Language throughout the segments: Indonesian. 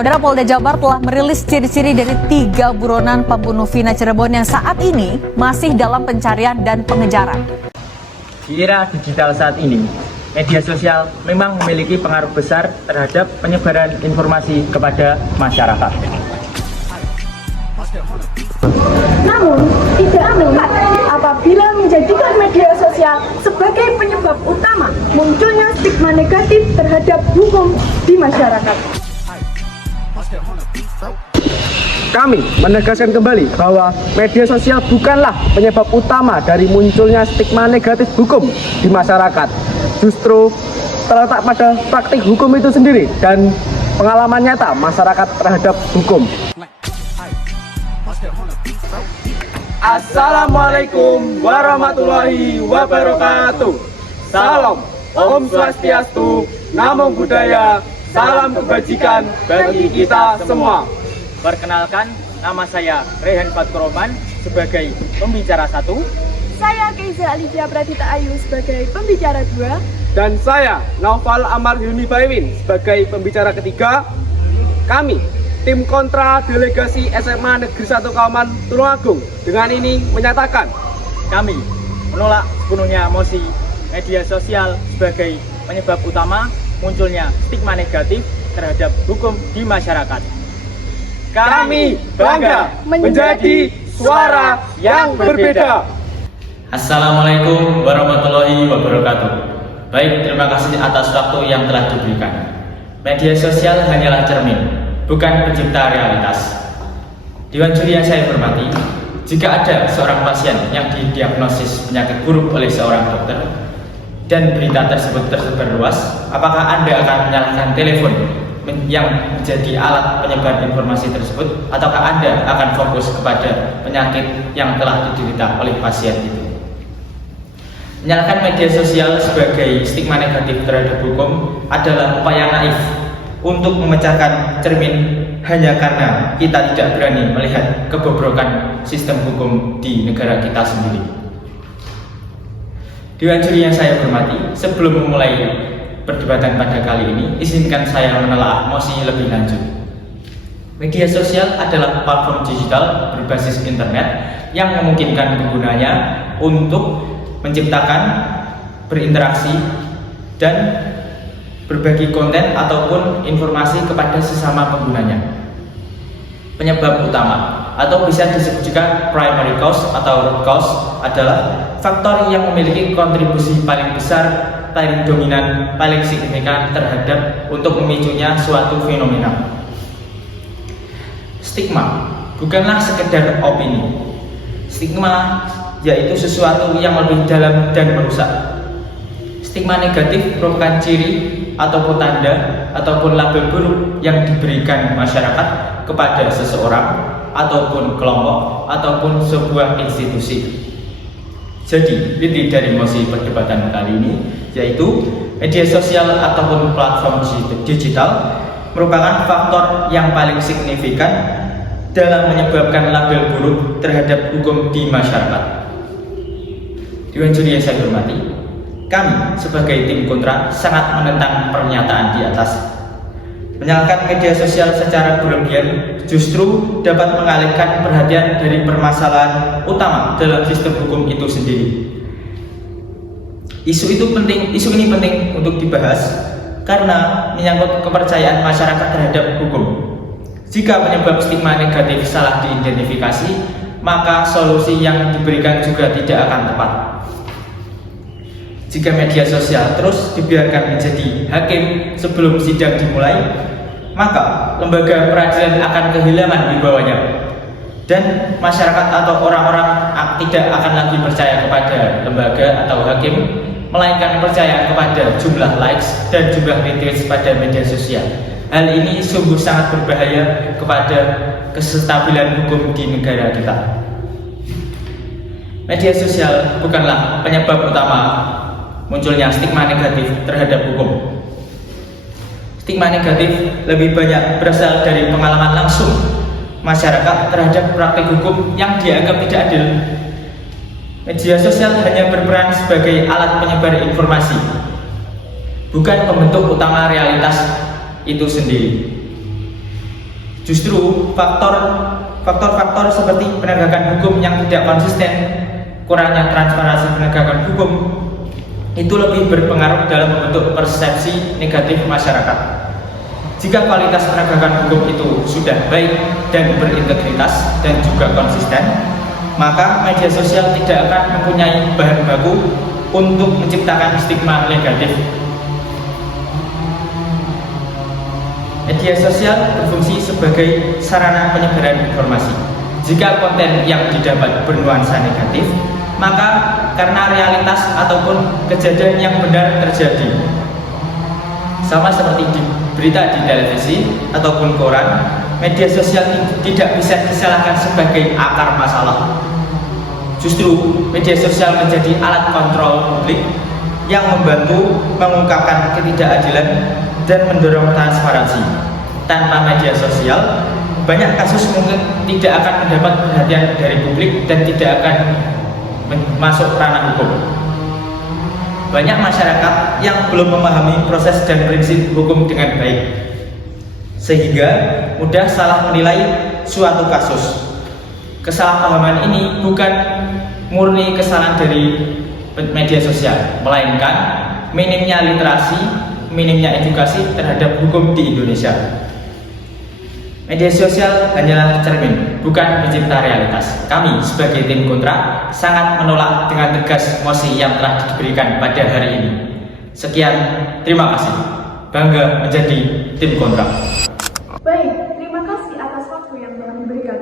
Saudara, Polda Jabar telah merilis ciri-ciri dari 3 buronan pembunuh Vina Cirebon yang saat ini masih dalam pencarian dan pengejaran. Di era digital saat ini, media sosial memang memiliki pengaruh besar terhadap penyebaran informasi kepada masyarakat. Namun, tidak tepat apabila menjadikan media sosial sebagai penyebab utama munculnya stigma negatif terhadap hukum di masyarakat. Kami menegaskan kembali bahwa media sosial bukanlah penyebab utama dari munculnya stigma negatif hukum di masyarakat. Justru terletak pada praktik hukum itu sendiri dan pengalaman nyata masyarakat terhadap hukum. Assalamualaikum warahmatullahi wabarakatuh. Salam Om Swastiastu, Namo Buddhaya, salam kebajikan bagi kita semua. Perkenalkan, nama saya Rehan Fatkuroman sebagai pembicara 1. Saya Keiza Alivia Pradita Ayu sebagai pembicara 2. Dan saya Naufal Amar Hilmi Baiwin sebagai pembicara ketiga. Kami tim kontra delegasi SMA Negeri 1 Kauman Tulungagung dengan ini menyatakan Kami menolak sepenuhnya mosi media sosial sebagai penyebab utama munculnya stigma negatif terhadap hukum di masyarakat. kami bangga menjadi suara yang berbeda. Assalamualaikum warahmatullahi wabarakatuh. Baik, terima kasih atas waktu yang telah diberikan. Media sosial hanyalah cermin, bukan pencipta realitas. Dewan juri yang saya hormati, jika ada seorang pasien yang didiagnosis penyakit buruk oleh seorang dokter dan berita tersebut tersebar luas, apakah Anda akan menyalakan telepon yang menjadi alat penyebar informasi tersebut, ataukah Anda akan fokus kepada penyakit yang telah diderita oleh pasien itu? Menyalahkan media sosial sebagai stigma negatif terhadap hukum adalah upaya naif untuk memecahkan cermin hanya karena kita tidak berani melihat kebobrokan sistem hukum di negara kita sendiri. Dewan juri yang saya hormati, sebelum memulai perdebatan pada kali ini, izinkan saya menelaah mosi lebih lanjut. Media sosial adalah platform digital berbasis internet yang memungkinkan penggunanya untuk menciptakan, berinteraksi, dan berbagi konten ataupun informasi kepada sesama penggunanya. Penyebab utama atau bisa disebut juga primary cause atau root cause adalah faktor yang memiliki kontribusi paling besar, paling dominan, paling signifikan terhadap untuk memicunya suatu fenomena. Stigma bukanlah sekedar opini. Stigma yaitu sesuatu yang lebih dalam dan merusak. Stigma negatif merupakan ciri ataupun tanda ataupun label buruk yang diberikan masyarakat kepada seseorang ataupun kelompok ataupun sebuah institusi. Jadi, inti dari mosi perdebatan kali ini yaitu media sosial ataupun platform digital merupakan faktor yang paling signifikan dalam menyebabkan label buruk terhadap hukum di masyarakat. Dewan juri yang saya hormati, kami sebagai tim kontra sangat menentang pernyataan di atas. Menyalahkan media sosial secara berlebihan justru dapat mengalihkan perhatian dari permasalahan utama dalam sistem hukum itu sendiri. Isu ini penting untuk dibahas karena menyangkut kepercayaan masyarakat terhadap hukum. Jika penyebab stigma negatif salah diidentifikasi, maka solusi yang diberikan juga tidak akan tepat. Jika media sosial terus dibiarkan menjadi hakim sebelum sidang dimulai, maka lembaga peradilan akan kehilangan wibawanya dan masyarakat atau orang-orang tidak akan lagi percaya kepada lembaga atau hakim, melainkan percaya kepada jumlah likes dan jumlah retweet pada media sosial. Hal ini sungguh sangat berbahaya kepada kestabilan hukum di negara kita. Media sosial bukanlah penyebab utama munculnya stigma negatif terhadap hukum. Stigma negatif lebih banyak berasal dari pengalaman langsung masyarakat terhadap praktik hukum yang dianggap tidak adil. Media sosial hanya berperan sebagai alat penyebar informasi, bukan pembentuk utama realitas itu sendiri. Justru faktor-faktor seperti penegakan hukum yang tidak konsisten, kurangnya transparansi penegakan hukum itu lebih berpengaruh dalam membentuk persepsi negatif masyarakat. Jika kualitas penegakan hukum itu sudah baik dan berintegritas dan juga konsisten, maka media sosial tidak akan mempunyai bahan baku untuk menciptakan stigma negatif. Media sosial berfungsi sebagai sarana penyebaran informasi. Jika konten yang didapat bernuansa negatif, maka karena realitas ataupun kejadian yang benar terjadi. Sama seperti di berita di televisi ataupun koran, media sosial tidak bisa disalahkan sebagai akar masalah. Justru media sosial menjadi alat kontrol publik yang membantu mengungkapkan ketidakadilan dan mendorong transparansi. Tanpa media sosial, banyak kasus mungkin tidak akan mendapat perhatian dari publik dan tidak akan masuk ranah hukum. Banyak masyarakat yang belum memahami proses dan prinsip hukum dengan baik, sehingga mudah salah menilai suatu kasus. Kesalahpahaman ini bukan murni kesalahan dari media sosial, melainkan minimnya literasi, minimnya edukasi terhadap hukum di Indonesia. Media sosial hanyalah cermin, bukan pencipta realitas. Kami sebagai tim kontra sangat menolak dengan tegas mosi yang telah diberikan pada hari ini. Sekian, terima kasih. Bangga menjadi tim kontra. Baik, terima kasih atas waktu yang telah diberikan.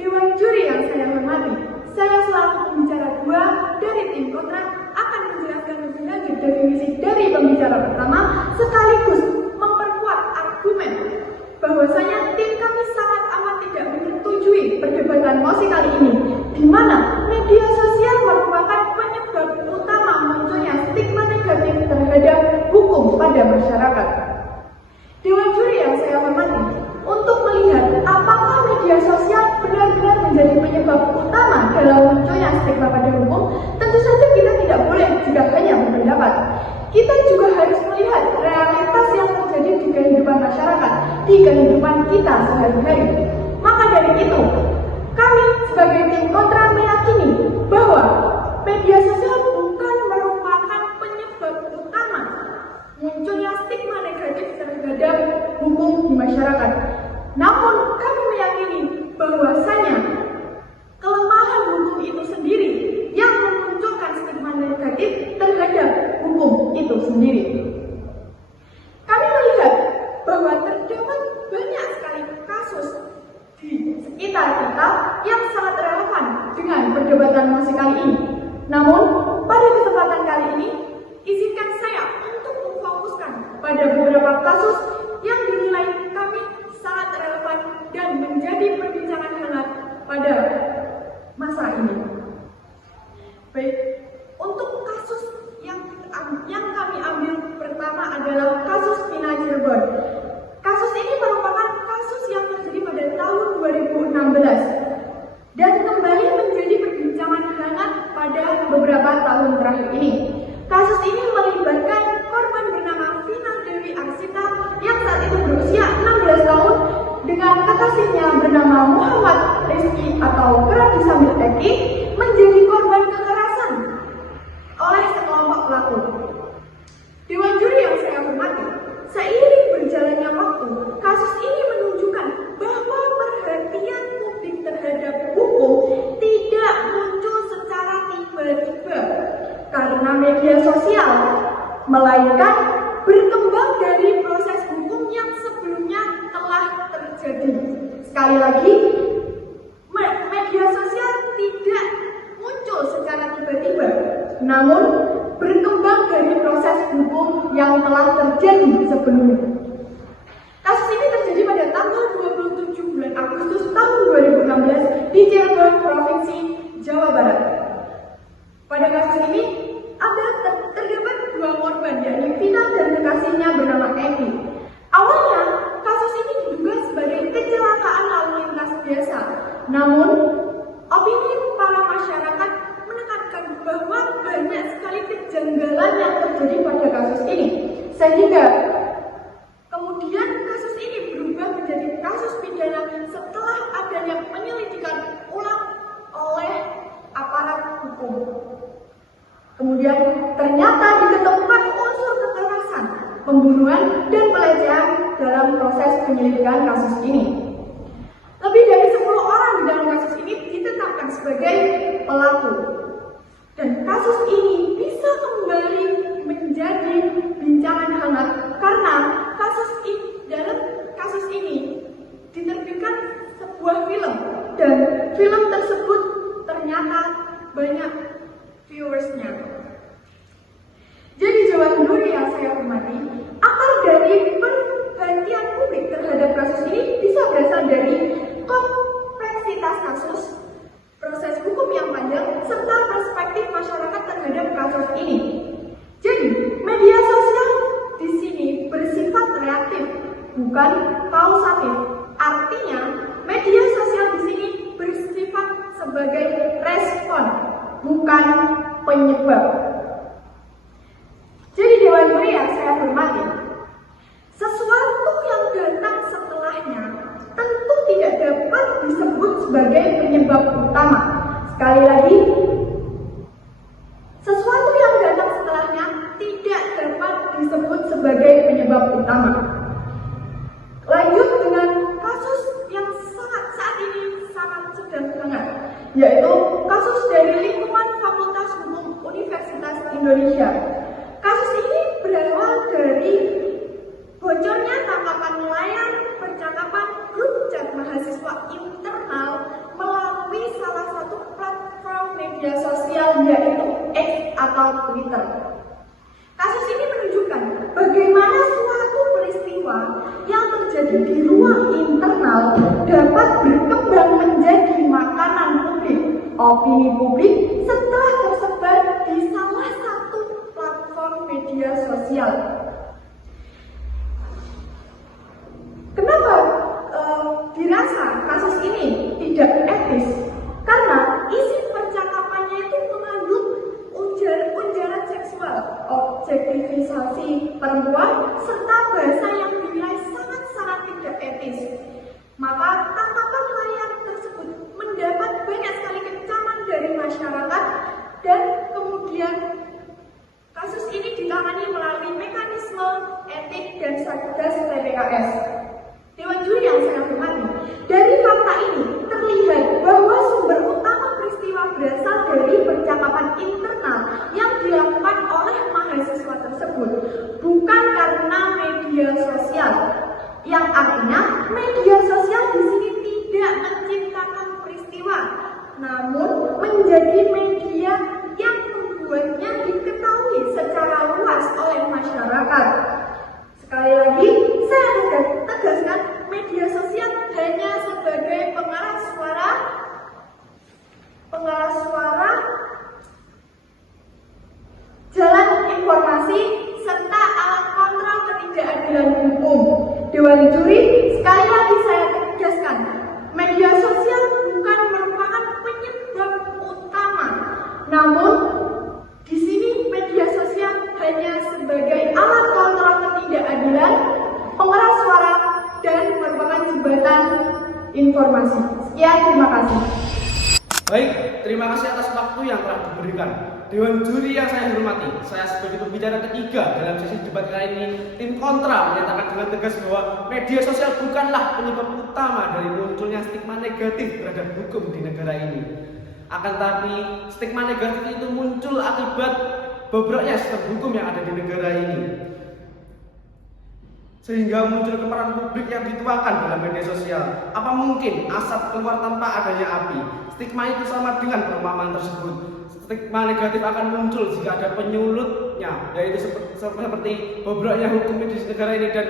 Dewan juri yang saya hormati, saya selaku pembicara 2 dari tim kontra akan menjelaskan lebih lanjut definisi dari pembicara pertama sekaligus memperkuat argumen bahwasanya tim kami sangat amat tidak menyetujui perdebatan mosi kali ini, di mana media sosial merupakan penyebab utama munculnya stigma negatif terhadap hukum pada masyarakat. Dewan juri yang saya hormati, untuk melihat apakah media sosial benar-benar menjadi penyebab utama dalam munculnya stigma pada hukum, tentu saja kita tidak boleh jika hanya berpendapat. Kita juga harus melihat realitas yang terjadi di kehidupan masyarakat, di kehidupan kita sehari-hari. Maka dari itu, kami sebagai tim kontra meyakini bahwa media sosial bukan merupakan penyebab utama munculnya stigma negatif terhadap hukum di masyarakat. Namun kami meyakini bahwasanya kelemahan hukum itu sendiri yang memunculkan stigma negatif terhadap hukum itu sendiri. Kami melihat bahwa terdapat banyak sekali kasus di sekitar kita yang sangat relevan dengan perdebatan mosi kali ini. Namun, pada kesempatan kali ini, izinkan saya untuk memfokuskan pada beberapa kasus yang dinilai kami sangat relevan dan menjadi perbincangan hangat pada masa ini. Baik, untuk kasus yang kami ambil pertama adalah kasus Vina Cirebon. Kasus ini merupakan kasus yang terjadi pada tahun 2016 dan kembali menjadi perbincangan hangat pada beberapa tahun terakhir ini. Kasus ini melibatkan korban bernama Vina Dewi Arsita yang saat itu berusia 16 tahun dengan kekasihnya bernama Muhammad Rizky atau kerap disambut Eki menjadi korban kekerasan oleh sekelompok pelaku. Dewan juri yang saya hormati, seiring berjalannya waktu, kasus ini menunjukkan bahwa perhatian publik terhadap hukum tidak muncul secara tiba-tiba karena media sosial, melainkan berkembang dari proses hukum yang sebelumnya telah terjadi. Sekali lagi, media sosial tidak muncul secara tiba-tiba, namun berkembang dari proses hukum yang telah terjadi sebelumnya. Kasus ini terjadi pada tanggal 27 bulan Agustus tahun 2016 di Cirebon, Provinsi Jawa Barat. Pada kasus ini terdapat dua korban, yakni Vina dan kekasihnya bernama Eki. Awalnya, kasus ini diduga sebagai kecelakaan lalu lintas biasa. Namun, opini para masyarakat menekankan bahwa banyak sekali kejanggalan yang terjadi pada kasus ini, sehingga pembunuhan, dan pelecehan dalam proses penyelidikan kasus ini. Lebih dari 10 orang di dalam kasus ini ditetapkan sebagai pelaku. Dan kasus ini bisa kembali menjadi bincangan hangat karena dalam kasus ini diterbitkan sebuah film, dan film tersebut ternyata banyak viewersnya. Jadi Dewan Juri yang saya hormati, akar dari perhatian publik terhadap kasus ini bisa berasal dari kompleksitas kasus, proses hukum yang panjang, serta perspektif masyarakat terhadap kasus ini. Jadi, media sosial di sini bersifat reaktif, bukan kausatif. Artinya, media sosial di sini bersifat sebagai respon, bukan penyebab. Jadi Dewan Juri yang saya hormati, sesuatu yang datang setelahnya tentu tidak dapat disebut sebagai penyebab utama. Sekali lagi, sesuatu yang datang setelahnya tidak dapat disebut sebagai penyebab utama. Lanjut dengan kasus yang saat ini sangat sedang hangat, yaitu kasus dari lingkungan Fakultas Hukum Universitas Indonesia. Kasus ini berawal dari bocornya tangkapan nelayan percakapan grup chat mahasiswa internal melalui salah satu platform media sosial, yaitu X atau Twitter. Kasus ini menunjukkan bagaimana suatu peristiwa yang terjadi di ruang internal dapat berkembang menjadi makanan publik, opini publik, setelah tersebar di salah satu platform media sosial. Kenapa dirasa kasus ini tidak etis? Karena isi percakapannya itu mengandung ujaran seksual, objektivisasi perempuan, serta bahasa yang dinilai sangat-sangat tidak etis. Maka tangkapan nelayan tersebut mendapat banyak sekali kecaman dari masyarakat, dan kemudian kasus ini ditangani melalui mekanisme etik dan Satgas PPKS. Dewan Juri yang saya hormati, dari fakta ini terlihat bahwa sumber utama peristiwa berasal dari percakapan internal yang dilakukan oleh mahasiswa tersebut, bukan karena media sosial. Yang artinya media sosial di sini tidak menciptakan peristiwa, namun menjadi media yang membuatnya diketahui secara luas oleh masyarakat. Sekali lagi, saya tegaskan, media sosial hanya sebagai pengarah suara, jalan informasi, serta alat kontrol ketidakadilan hukum. Dewan Juri, sekali lagi saya tegaskan, media sosial bukan merupakan penyebab utama, namun di sini media sosial hanya sebagai alat kontrol ketidakadilan, pengeras suara, dan merupakan jembatan informasi. Sekian, terima kasih. Baik, terima kasih atas waktu yang telah diberikan. Dewan Juri yang saya hormati, saya sebagai pembicara ketiga dalam sesi debat kali ini, tim kontra menyatakan dengan tegas bahwa media sosial bukanlah penyebab utama dari munculnya stigma negatif terhadap hukum di negara ini. Akan tetapi, stigma negatif itu muncul akibat bobroknya sistem hukum yang ada di negara ini, sehingga muncul kemarahan publik yang dituangkan dalam media sosial. Apa mungkin asap keluar tanpa adanya api? Stigma itu sama dengan perumpamaan tersebut. Stigma negatif akan muncul jika ada penyulutnya, yaitu seperti bobroknya hukum di negara ini dan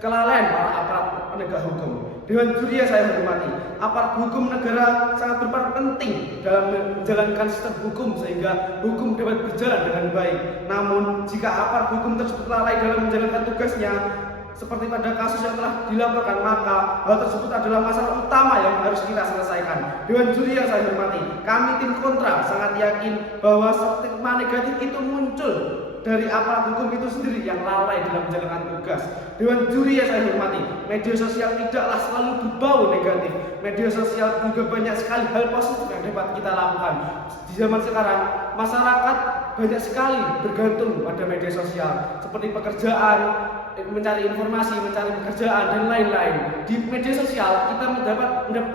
kelalaian para aparat penegak hukum. Dewan Juri yang saya hormati, aparat hukum negara sangat berperan penting dalam menjalankan sistem hukum sehingga hukum dapat berjalan dengan baik. Namun, jika aparat hukum tersebut lalai dalam menjalankan tugasnya, seperti pada kasus yang telah dilaporkan, maka hal tersebut adalah masalah utama yang harus kita selesaikan. Dewan Juri yang saya hormati, kami tim kontra sangat yakin bahwa stigma negatif itu muncul dari aparat hukum itu sendiri yang lalai dalam menjalankan tugas. Dewan Juri yang saya hormati, media sosial tidaklah selalu berbau negatif. Media sosial juga banyak sekali hal positif yang dapat kita lakukan. Di zaman sekarang, masyarakat banyak sekali bergantung pada media sosial, seperti pekerjaan, mencari informasi, mencari pekerjaan dan lain-lain. Di media sosial kita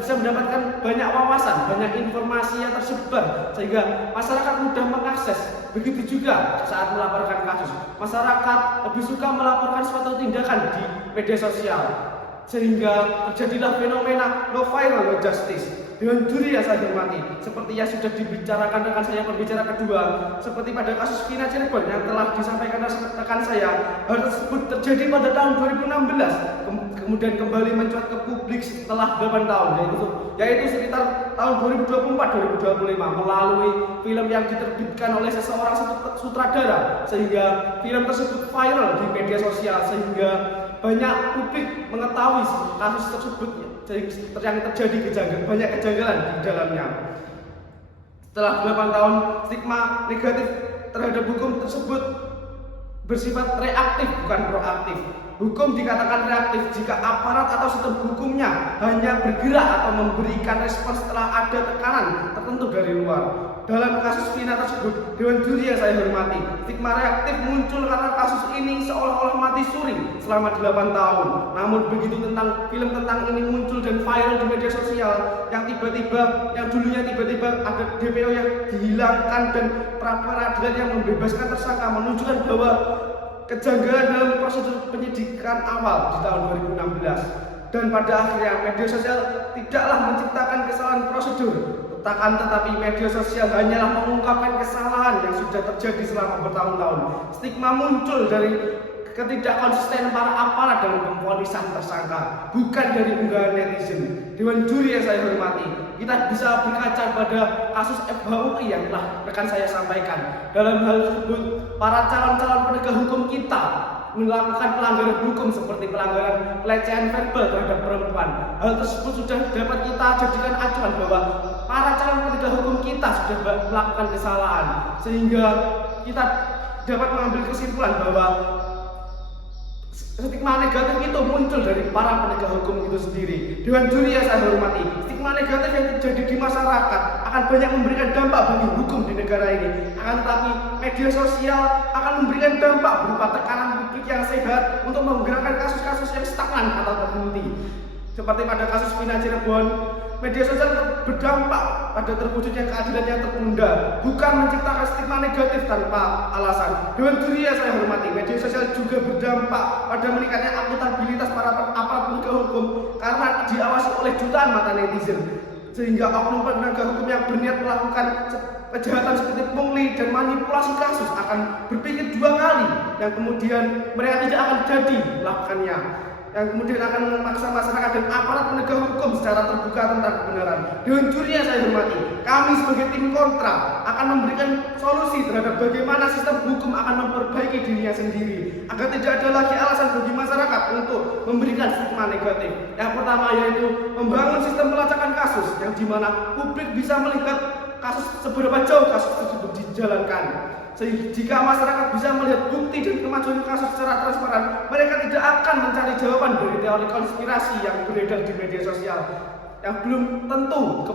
bisa mendapatkan banyak wawasan, banyak informasi yang tersebar sehingga masyarakat mudah mengakses. Begitu juga saat melaporkan kasus, masyarakat lebih suka melaporkan suatu tindakan di media sosial sehingga terjadilah fenomena no viral no justice. Dewan juri yang saya hormati, seperti yang sudah dibicarakan rekan saya pembicara kedua, seperti pada kasus Vina Cirebon yang telah disampaikan rekan saya, hal tersebut terjadi pada tahun 2016, kemudian kembali mencuat ke publik setelah 8 tahun, yaitu sekitar tahun 2024-2025 melalui film yang diterbitkan oleh seseorang sutradara, sehingga film tersebut viral di media sosial sehingga banyak publik mengetahui kasus tersebut yang terjadi banyak kejanggalan di dalamnya. Setelah 8 tahun, stigma negatif terhadap hukum tersebut bersifat reaktif bukan proaktif. Hukum dikatakan reaktif jika aparat atau sistem hukumnya hanya bergerak atau memberikan respon setelah ada tekanan tertentu dari luar. Dalam kasus Vina tersebut, Dewan Juri yang saya hormati, stigma reaktif muncul karena kasus ini seolah-olah mati suri selama 8 tahun. Namun begitu film tentang ini muncul dan viral di media sosial, yang dulunya tiba-tiba ada DPO yang dihilangkan dan pra-peradilan yang membebaskan tersangka, menunjukkan bahwa kejanggalan dalam prosedur penyidikan awal di tahun 2016. Dan pada akhirnya media sosial tidaklah menciptakan kesalahan prosedur, tetapi media sosial hanyalah mengungkapkan kesalahan yang sudah terjadi selama bertahun-tahun. Stigma muncul dari ketidakkonsistenan para aparat dalam pemvonisan tersangka, bukan dari unggahan netizen. Dewan juri yang saya hormati, kita bisa berkaca pada kasus FHUI yang telah rekan saya sampaikan. Dalam hal tersebut, para calon-calon penegak hukum kita melakukan pelanggaran hukum seperti pelanggaran pelecehan verbal terhadap perempuan. Hal tersebut sudah dapat kita jadikan acuan bahwa para calon penegak hukum kita sudah melakukan kesalahan, sehingga kita dapat mengambil kesimpulan bahwa stigma negatif itu muncul dari para penegak hukum itu sendiri. Dewan juri yang saya hormati, stigma negatif yang terjadi di masyarakat akan banyak memberikan dampak bagi hukum di negara ini. Akan tetapi media sosial akan memberikan dampak berupa tekanan publik yang sehat untuk menggerakkan kasus-kasus yang stagnan atau terhenti. Seperti pada kasus Vina Cirebon, media sosial berdampak pada terwujudnya keadilan yang tertunda, bukan menciptakan stigma negatif tanpa alasan. Dewan juri yang saya hormati, media sosial juga berdampak pada meningkatnya akuntabilitas para aparat penegak hukum karena diawasi oleh jutaan mata netizen, sehingga oknum penegak hukum yang berniat melakukan kejahatan seperti pungli dan manipulasi kasus akan berpikir 2 kali, yang kemudian mereka tidak akan jadi melakukannya, yang kemudian akan memaksa masyarakat dan aparat penegak hukum secara terbuka tentang kebenaran. Dewan juri yang saya hormati, kami sebagai tim kontra akan memberikan solusi terhadap bagaimana sistem hukum akan memperbaiki dirinya sendiri agar tidak ada lagi alasan bagi masyarakat untuk memberikan stigma negatif. Yang pertama yaitu membangun sistem pelacakan kasus yang dimana publik bisa melihat kasus seberapa jauh kasus tersebut dijalankan. Sehingga jika masyarakat bisa melihat bukti dan kemajuan kasus secara transparan, mereka tidak akan mencari jawaban dari teori konspirasi yang beredar di media sosial yang belum tentu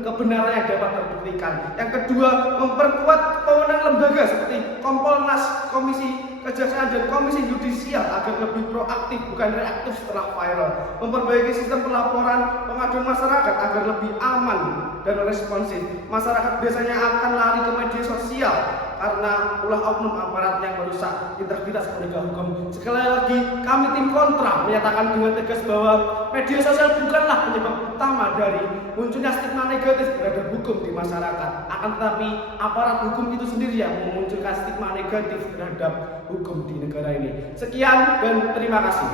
kebenarannya dapat terbuktikan. Yang kedua, memperkuat kewenangan lembaga seperti Kompolnas, Komisi Kejaksaan dan Komisi Yudisial agar lebih proaktif bukan reaktif setelah viral. Memperbaiki sistem pelaporan pengaduan masyarakat agar lebih aman dan responsif. Masyarakat biasanya akan lari ke media sosial karena ulah oknum aparat yang merusak integritas penegak hukum. Sekali lagi, kami tim kontra menyatakan dengan tegas bahwa media sosial bukanlah penyebab utama dari munculnya stigma negatif terhadap hukum di masyarakat. Akan tetapi aparat hukum itu sendiri yang memunculkan stigma negatif terhadap hukum di negara ini. Sekian dan terima kasih.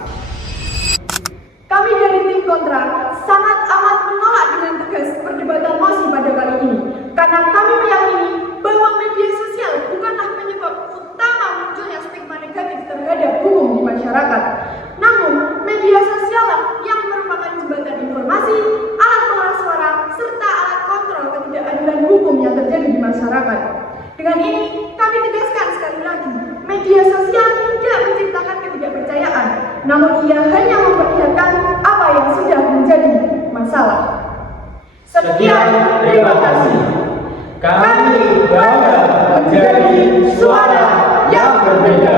Kami dari tim kontra sangat amat menolak dengan tegas perdebatan mosi pada kali ini, karena kami meyakini bahwa media sosial bukanlah penyebab utama munculnya stigma negatif terhadap hukum di masyarakat. Namun, media sosial yang merupakan jembatan informasi, alat pengeras suara, serta alat kontrol ketidakadilan hukum yang terjadi di masyarakat. Dengan ini, kami tegaskan sekali lagi, media sosial tidak menciptakan ketidakpercayaan, namun ia hanya memperlihatkan apa yang sudah menjadi masalah. Sekian, terima kasih. Kami bangga menjadi suara yang berbeda.